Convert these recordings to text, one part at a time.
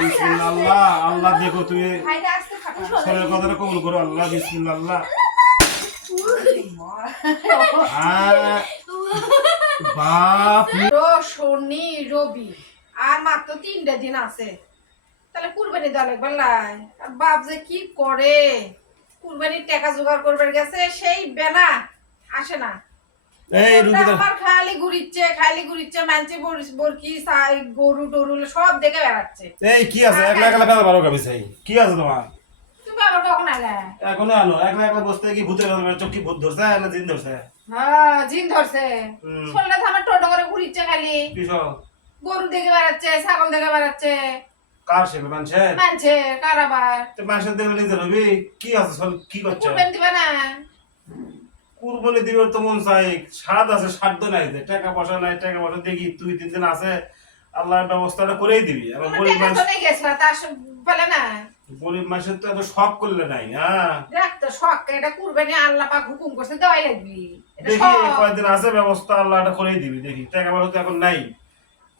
বিসমিল্লাহ আল্লাহ দেখো তুমি ছেলের কথাটা কবুল করো আল্লাহ বিসমিল্লাহ। বাপ রো শনি রবি। আর মাত্র তিনটা দিন আছে। তাহলে কুরবানি দেওয়া লাগবে বাপ যে কি করে? কুরবানির টাকা জোগাড় করবার গেছে সেই বেনা। আসে না। এই রুবিদা আমার খালি ঘুরিচ্ছে খালি ঘুরিচ্ছে মানছে বরকি সাই গরু টরু সব দেখে বেড়াচ্ছে। এই কি আছে? একলা একলা বেলা বারো কাবি চাই কি আছে তোমার? তুমি আবার কখন আলে এখনও আনো একলা একলা বসতে কি ভূতের কথা বলে, ভূত ধরছে না জিন ধরছে? হ্যাঁ জিন ধরছে। হুম। আমার টোটো করে ঘুরিচ্ছে খালি। গরু দেখে বেড়াচ্ছে ছাগল দেখে বেড়াচ্ছে। কার সে মানছে কারাবার তো মানুষের দেখলে রবি কি আছে সব কি করছে? দিবে না। কুরবানি দিবার তো মন চাই স্বাদ আছে সাধ্য নাই যে টাকা পয়সা নাই টাকা পয়সা দেখি তুই তিন দিন আছে আল্লাহর ব্যবস্থাটা করেই দিবি। এবং গরিব মানুষ তো নেই গেছিল তার সব- বলে না। গরিব মানুষের তো এত শখ করলে নাই হ্যাঁ। দেখ তো শখ এটা কুরবানি আল্লাহ পাক হুকুম করছে দেওয়াই লাগবি। দেখি কয়েকদিন আছে ব্যবস্থা আল্লাহটা করেই দিবি দেখি টাকা পয়সা তো এখন নাই।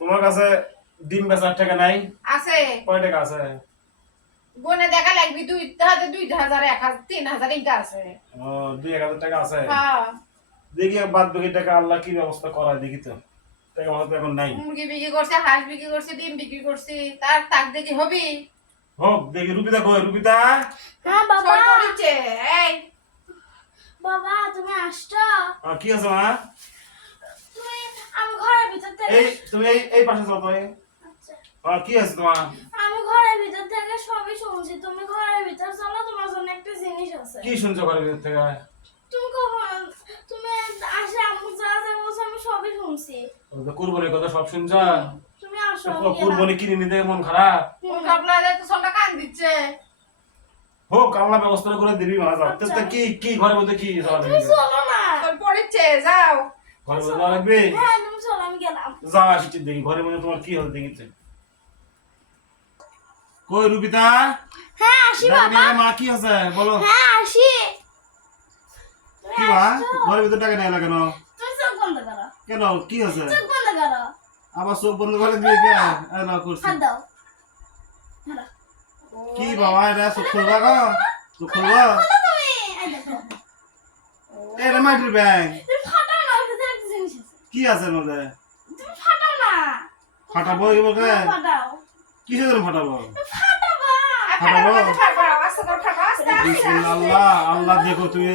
তোমার কাছে ডিম বেচার টাকা নাই? আছে। কয় টাকা আছে? বনে দেখা লাগবি দুই হাজার দুই হাজার এক হাজার তিন হাজার ইনকা আছে। ও দুই এক হাজার টাকা আছে? হ্যাঁ। দেখি বাদ বাকি টাকা আল্লাহ কি ব্যবস্থা করায় দেখি তো। টাকা পয়সা এখন নাই। মুরগি বিক্রি করছে হাঁস বিক্রি করছে ডিম বিক্রি করছি তার তাক দেখি হবি? হোক দেখি রুবিতা কই রুবিতা হ্যাঁ বাবা। সব এই। বাবা তুমি আসছো? কি আছে মা? তুমি আমি ঘরের ভিতর থেকে এই তুমি এই এই পাশে যাও তো এই। আচ্ছা। কি আছে তোমার? ভিতর থেকে সবই শুনছি। তুমি ঘরের ভিতর চলো তোমার জন্য একটা জিনিস আছে। কি শুনছো ঘরের ভিতর থেকে? তুমি কখন তুমি আসে আম্মু যা যা বলছো আমি সবই শুনছি। তো কুরবানির কথা সব শুনছ? তুমি আসো। কুরবানি কিনে নিতে মন খারাপ? তো সবটা কান দিচ্ছে। হোক আল্লাহ ব্যবস্থা করে দিবি মা যাও তো কি কি ঘরের মধ্যে কি তুমি চলো না। পড়িচ্ছে যাও। ঘরের মধ্যে লাগবে? হ্যাঁ তুমি চলো আমি গেলাম। যাও আসছি দেখি ঘরের মধ্যে তোমার কি হল দেখি তো। কই রুবিতা? হ্যাঁ আসি বাবা। মা কি আছে? বলো। হ্যাঁ আসি। কি মা? ঘরের ভিতর টাকা নেই না কেন? চোখ বন্ধ করো। কেন? কি আছে? চোখ বন্ধ করো। আবার চোখ বন্ধ করে দিবি কে? এই নাও করছি। হাত দাও। কি বাবা এটা চোখ খুলবা গো? চোখ খুলবা? এটা মাটির ব্যাগ। না কি আছে ফাটাও ফাটাবো কি বলকে তুমি ফাটাও। কিসের জন্য ফাটাবো? ফাটাবা। ফাটাবো? ফাটবা আস্তে করে ফাটবা আস্তে আস্তে। বিসমিল্লাহ আল্লাহ আল্লাহ দেখো তুমি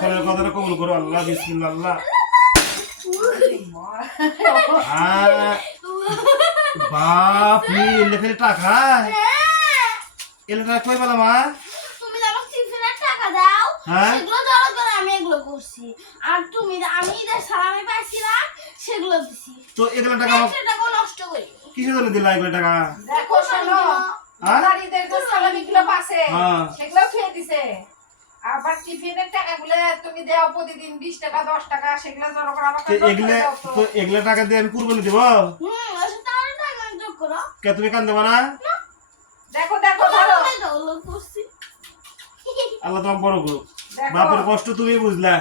ছেলের কথাটা কবুল করো আল্লাহ বিসমিল্লাহ। আল্লাহ বাপ রে লেখে টাকা? এলে টাকা কই পেলাম মা? তুমি আমাকে টিফিনের টাকা দাও। হ্যাঁ? সেগুলো জড়ো করে আমি এগুলো করছি। আর তুমি আমি যে সালামি পাইছিলাম সেগুলো দিছি। তো এগুলো টাকা কিসের জন্য দিলা এগুলো টাকা? দেখো শোনো হ্যাঁ? বাড়িতে যে সালামি গুলো পাশে হ্যাঁ। সেগুলো খেয়ে দিছে। আবার টিফিনের টাকাগুলো তুমি দাও প্রতিদিন বিশ টাকা দশ টাকা সেগুলো জড়ো করে আমাকে তো এগুলো তো। তো এগুলো টাকা দিয়ে আমি কুরবানি দিব? হুম ওর সাথে আরও টাকা যোগ করো। কে তুমি কান দেবো না? দেখো দেখো ধরো। আল্লাহ তোমার বড় গ্রুপ বাপের কষ্ট তুমি বুঝলা।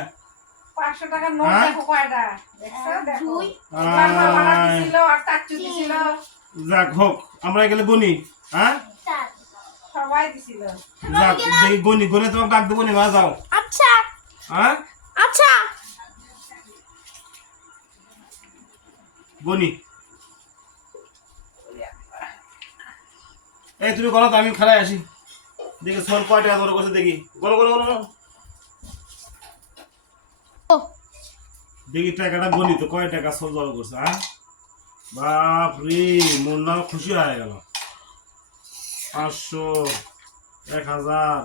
পাঁচশো টাকার নোট হ্যাঁ? দেখো কয়টা। দেখছ? দেখো। দিছিল যাক হোক আমরা গেলে গনি হ্যাঁ? চার। সবাই দিছিল। যাক দেখি গনি গনে তোমাকে ডাক দেবো মা যাও। আচ্ছা। হ্যাঁ? আচ্ছা। গনি এই তুমি আমি খেলায় আসি। দেখি সোল কয় টাকা করে করছে দেখি। বলো বলো বলো দেখি টাকাটা গনি তো কয় টাকা সোল জল করছে হ্যাঁ? বাপ রে মন নাম খুশি হয়ে গেল। পাঁচশো, এক হাজার,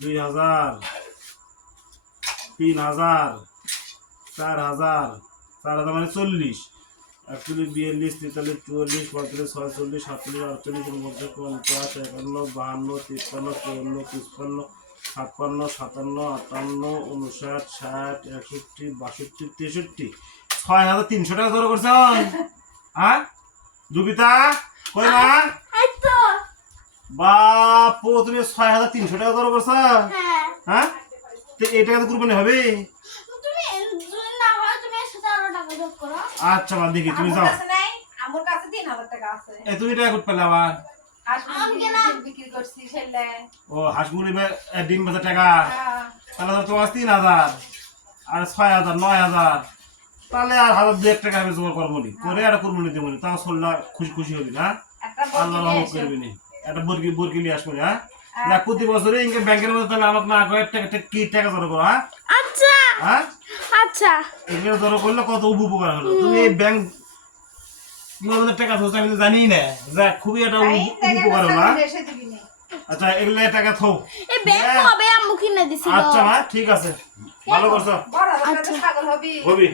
দুই হাজার, তিন হাজার, চার হাজার চার হাজার মানে চল্লিশ। একচল্লিশ, বিয়াল্লিশ, তেতাল্লিশ, চুয়াল্লিশ, পঁয়তাল্লিশ, ছয়চল্লিশ, সাতচল্লিশ, আটচল্লিশ, উনপঞ্চাশ, পঞ্চাশ, একান্ন, বাহান্ন, তিপ্পান্ন, চুয়ান্ন পঁচপান্ন ছাপ্পান্ন সাতান্ন আটান্ন উনষাট ষাট একষট্টি বাষট্টি তেষট্টি। ছয় হাজার তিনশো টাকা ধরে করছে হ্যাঁ? জুবিতা? কই তো। বাপু তুমি ছয় হাজার তিনশো টাকা ধরে করছ? হ্যাঁ। হ্যাঁ? তো এই টাকা তো কুরবানি হবে তুমি যদি না তুমি এর সাথে আরও টাকা যোগ করো। আচ্ছা মা দেখি তুমি যাও। আমার কাছে তিন হাজার টাকা আছে। এ তুমি টাকা করতে পারলে আবার মুরগি ও হাঁস এ, ডিম বেচা টাকা। হ্যাঁ। তাহলে তো তোমার তিন হাজার আর ছয় হাজার নয় হাজার। তাহলে আর হাজার দু এক টাকা আমি জোগাড় করব নি। করে একটা কুরবানি দেবো নি। তাও শরীরটা খুশি খুশি হবি না? আল্লাহ রহমত করবি নি। একটা বরকি বরকি নিয়ে আসব নি, হ্যাঁ? দেখ প্রতি বছরে ইনকে ব্যাংকের মধ্যে তাহলে আমাকে না টাকা টাকা- কি টাকা জড়ো করো হ্যাঁ? আচ্ছা। হ্যাঁ? আচ্ছা। এগুলো করলে কত উপকার হলো। তুমি এই ব্যাংক টাকা ধরছো আমি তো জানি না। যাক খুবই টাকা উপকার হলো। আচ্ছা এগুলো টাকা থো। ব্যাগ হ্যাঁ। আম্মু কিনে দিছিল। আচ্ছা মা ঠিক আছে। ভালো করছ। ছাগল হবি। হবি।